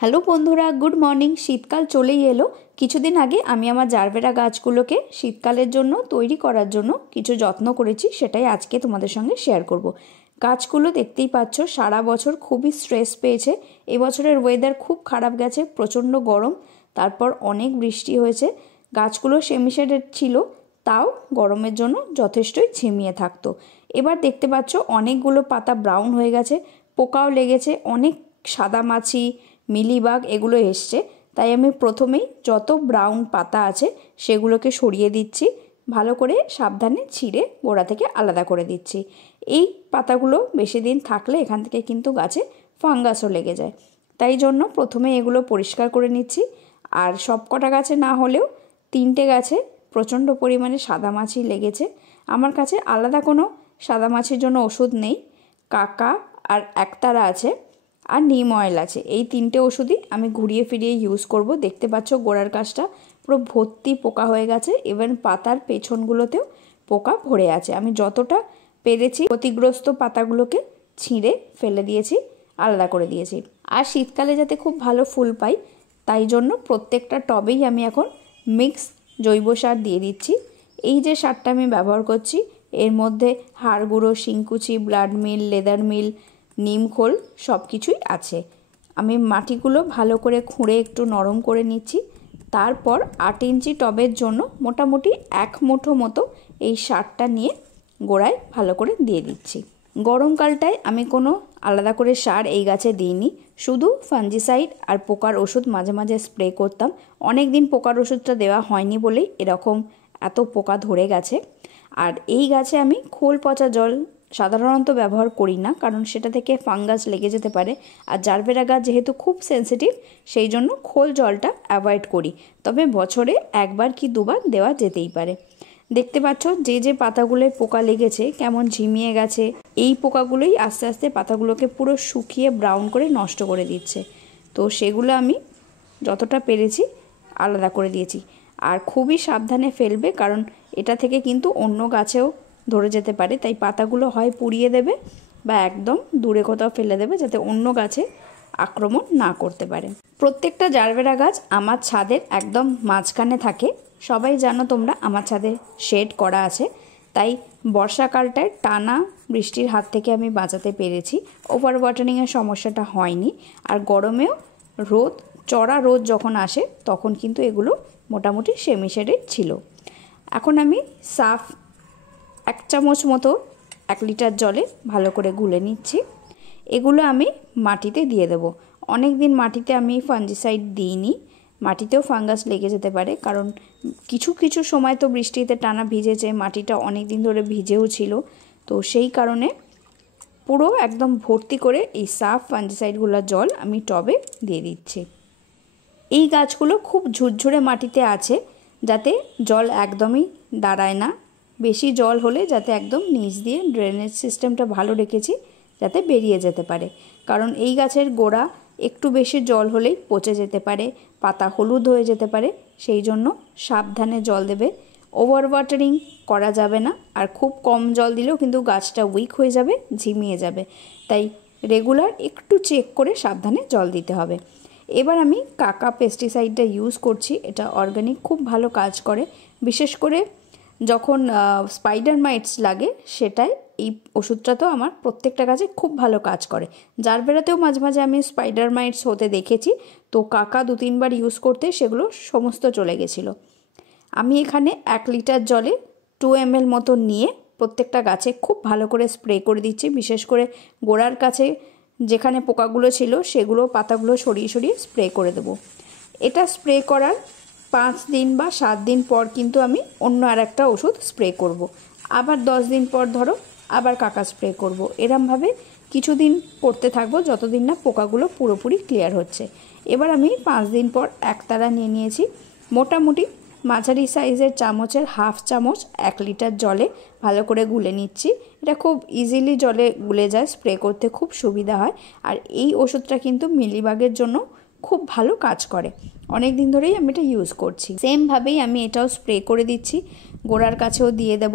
Hello বন্ধুরা, good morning. শীতকাল চলেই এলো। কিছুদিন আগে আমি আমার জারবেরা গাছগুলোকে শীতকালের জন্য তৈরি করার জন্য কিছু যত্ন করেছি, সেটাই আজকে তোমাদের সঙ্গে শেয়ার করব। গাছগুলো দেখতেই পাচ্ছ সারা বছর খুবই স্ট্রেস পেয়েছে। এবছরের ওয়েদার খুব খারাপ গেছে, প্রচণ্ড গরম, তারপর অনেক বৃষ্টি হয়েছে। গাছগুলো সেমিশেডেড ছিল, তাও গরমের জন্য যথেষ্টই ঝিমিয়ে থাকতো। এবার দেখতে পাচ্ছ অনেকগুলো পাতা ব্রাউন হয়ে গেছে, পোকাও লেগেছে, অনেক সাদামাছি মিলিবাগ এগুলো এসছে। তাই আমি প্রথমেই যত ব্রাউন পাতা আছে সেগুলোকে সরিয়ে দিচ্ছি, ভালো করে সাবধানে ছিঁড়ে গোড়া থেকে আলাদা করে দিচ্ছি। এই পাতাগুলো বেশি দিন থাকলে এখান থেকে কিন্তু গাছে ফাঙ্গাসও লেগে যায়, তাই জন্য প্রথমে এগুলো পরিষ্কার করে নিচ্ছি। আর সব কটা গাছে না হলেও 3টে গাছে প্রচণ্ড পরিমাণে সাদামাছি লেগেছে। আমার কাছে আলাদা কোনো সাদামাছির জন্য ওষুধ নেই, কাকা আর একতারা আছে আর নিম অয়েল আছে। এই 3টে ওষুধই আমি ঘুরিয়ে ফিরিয়ে ইউজ করব। দেখতে পাচ্ছ গোড়ার কাছটা পুরো ভর্তি পোকা হয়ে গেছে, ইভেন পাতার পেছনগুলোতেও পোকা ভরে আছে। আমি যতটা পেরেছি ক্ষতিগ্রস্ত পাতাগুলোকে ছিঁড়ে ফেলে দিয়েছি, আলাদা করে দিয়েছি। আর শীতকালে যাতে খুব ভালো ফুল পাই তাই জন্য প্রত্যেকটা টবেই আমি এখন মিক্স জৈব সার দিয়ে দিচ্ছি। এই যে সারটা আমি ব্যবহার করছি এর মধ্যে হাড় গুঁড়ো, শিংকুচি, ব্লাড মিল, লেদার মিল, নিমখোল সব কিছুই আছে। আমি মাটিগুলো ভালো করে খুঁড়ে একটু নরম করে নিচ্ছি। তারপর 8 ইঞ্চি টবের জন্য মোটামুটি 1 মুঠো মতো এই সারটা নিয়ে গোড়ায় ভালো করে দিয়ে দিচ্ছি। গরমকালটায় আমি কোনো আলাদা করে সার এই গাছে দিইনি, শুধু ফাঞ্জিসাইড আর পোকার ওষুধ মাঝে মাঝে স্প্রে করতাম। অনেক দিন পোকার ওষুধটা দেওয়া হয়নি বলেই এরকম এত পোকা ধরে গেছে। আর এই গাছে আমি খোল পচা জল সাধারণত ব্যবহার করি না, কারণ সেটা থেকে ফাঙ্গাস লেগে যেতে পারে। আর জারবেরা গাছ যেহেতু খুব সেন্সিটিভ, সেই জন্য খোল জলটা অ্যাভয়েড করি। তবে বছরে 1বার কি 2বার দেওয়া যেতেই পারে। দেখতে পাচ্ছ যে যে পাতাগুলোয় পোকা লেগেছে কেমন ঝিমিয়ে গেছে। এই পোকাগুলোই আস্তে আস্তে পাতাগুলোকে পুরো শুকিয়ে ব্রাউন করে নষ্ট করে দিচ্ছে। তো সেগুলো আমি যতটা পেরেছি আলাদা করে দিয়েছি। আর খুবই সাবধানে ফেলবে, কারণ এটা থেকে কিন্তু অন্য গাছেও ধরে যেতে পারে। তাই পাতাগুলো হয় পুড়িয়ে দেবে বা একদম দূরে কোথাও ফেলে দেবে, যাতে অন্য গাছে আক্রমণ না করতে পারে। প্রত্যেকটা জারবেরা গাছ আমার ছাদের একদম মাঝখানে থাকে। সবাই জানো তোমরা আমার ছাদে শেড করা আছে, তাই বর্ষাকালটায় টানা বৃষ্টির হাত থেকে আমি বাঁচাতে পেরেছি। ওভার ওয়াটারিংয়ের সমস্যাটা হয়নি। আর গরমেও চড়া রোদ যখন আসে তখন কিন্তু এগুলো মোটামুটি সেমিশেডে ছিল। এখন আমি সাফ 1 চামচ মতো 1 লিটার জলে ভালো করে গুলে নিচ্ছি। এগুলো আমি মাটিতে দিয়ে দেব। অনেক দিন মাটিতে আমি ফাঞ্জিসাইড দিইনি, মাটিতেও ফাঙ্গাস লেগে যেতে পারে, কারণ কিছু কিছু সময় তো বৃষ্টিতে টানা ভিজেছে, মাটিটা অনেক দিন ধরে ভিজেও ছিল। তো সেই কারণে পুরো একদম ভর্তি করে এই সাফ ফাঞ্জিসাইডগুলোর জল আমি টবে দিয়ে দিচ্ছি। এই গাছগুলো খুব ঝুরঝুরে মাটিতে আছে, যাতে জল একদমই দাঁড়ায় না। বেশি জল হলে যাতে একদম নিচ দিয়ে ড্রেনেজ সিস্টেমটা ভালো রেখেছি, যাতে বেরিয়ে যেতে পারে। কারণ এই গাছের গোড়া একটু বেশি জল হলেই পচে যেতে পারে, পাতা হলুদ হয়ে যেতে পারে। সেই জন্য সাবধানে জল দেবে। ওভার ওয়াটারিং করা যাবে না, আর খুব কম জল দিলেও কিন্তু গাছটা উইক হয়ে যাবে, ঝিমিয়ে যাবে। তাই রেগুলার একটু চেক করে সাবধানে জল দিতে হবে। এবার আমি কাকা পেস্টিসাইডটা ইউজ করছি। এটা অর্গানিক, খুব ভালো কাজ করে। বিশেষ করে যখন স্পাইডার মাইটস লাগে সেটাই এই ওষুধটা তো আমার প্রত্যেকটা গাছে খুব ভালো কাজ করে। জারবেরাতেও মাঝে মাঝে আমি স্পাইডার মাইটস হতে দেখেছি, তো কাকা 2-3বার ইউজ করতে সেগুলো সমস্ত চলে গেছিলো। আমি এখানে 1 লিটার জলে 2 ml মতো নিয়ে প্রত্যেকটা গাছে খুব ভালো করে স্প্রে করে দিচ্ছি। বিশেষ করে গোড়ার কাছে যেখানে পোকাগুলো ছিল সেগুলো পাতাগুলো সরিয়ে সরিয়ে স্প্রে করে দেবো। এটা স্প্রে করার 5 দিন বা 7 দিন পর কিন্তু আমি অন্য আর একটা ওষুধ স্প্রে করব। আবার 10 দিন পর ধরো আবার কাকা স্প্রে করব। এরমভাবে কিছুদিন করতে থাকবো, যতদিন না পোকাগুলো পুরোপুরি ক্লিয়ার হচ্ছে। এবার আমি 5 দিন পর একতারা নিয়ে নিয়েছি। মোটামুটি মাঝারি সাইজের চামচের 1/2 চামচ 1 লিটার জলে ভালো করে গুলে নিচ্ছি। এটা খুব ইজিলি জলে গুলে যায়, স্প্রে করতে খুব সুবিধা হয়। আর এই ওষুধটা কিন্তু মিলিবাগের জন্য খুব ভালো কাজ করে। অনেক দিন ধরেই আমি এটা ইউজ করছি। সেমভাবেই আমি এটাও স্প্রে করে দিচ্ছি, গোড়ার কাছেও দিয়ে দেব।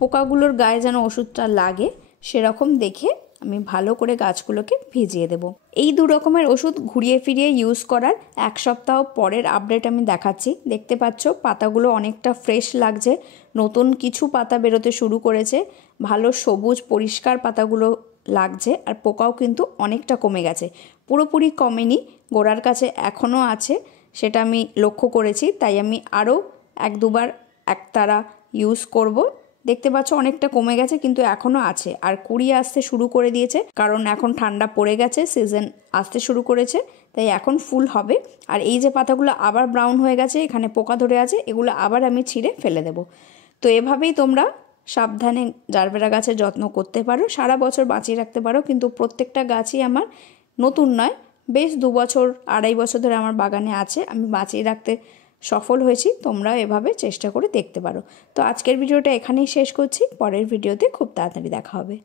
পোকাগুলোর গায়ে যেন ওষুধটা লাগে সেরকম দেখে আমি ভালো করে গাছগুলোকে ভিজিয়ে দেব। এই 2 রকমের ওষুধ ঘুরিয়ে ফিরিয়ে ইউজ করার 1 সপ্তাহ পরের আপডেট আমি দেখাচ্ছি। দেখতে পাচ্ছ পাতাগুলো অনেকটা ফ্রেশ লাগছে, নতুন কিছু পাতা বেরোতে শুরু করেছে, ভালো সবুজ পরিষ্কার পাতাগুলো লাগছে, আর পোকাও কিন্তু অনেকটা কমে গেছে। পুরোপুরি কমেনি, গোড়ার কাছে এখনও আছে, সেটা আমি লক্ষ্য করেছি। তাই আমি আরও 1-2 বার একতারা ইউজ করব। দেখতে পাচ্ছ অনেকটা কমে গেছে, কিন্তু এখনও আছে, আর কুড়ি আসতে শুরু করে দিয়েছে, কারণ এখন ঠান্ডা পড়ে গেছে, সিজন আসতে শুরু করেছে, তাই এখন ফুল হবে। আর এই যে পাতাগুলো আবার ব্রাউন হয়ে গেছে, এখানে পোকা ধরে আছে, এগুলো আবার আমি ছিঁড়ে ফেলে দেব। তো এভাবেই তোমরা সাবধানে জারবেরা গাছের যত্ন করতে পারো, সারা বছর বাঁচিয়ে রাখতে পারো। কিন্তু প্রত্যেকটা গাছই আমার নতুন নয়, বেশ 2 বছর 2.5 বছর ধরে আমার বাগানে আছে, আমি বাঁচিয়ে রাখতে সফল হয়েছি। তোমরাও এভাবে চেষ্টা করে দেখতে পারো। তো আজকের ভিডিওটা এখানেই শেষ করছি, পরের ভিডিওতে খুব তাড়াতাড়ি দেখা হবে।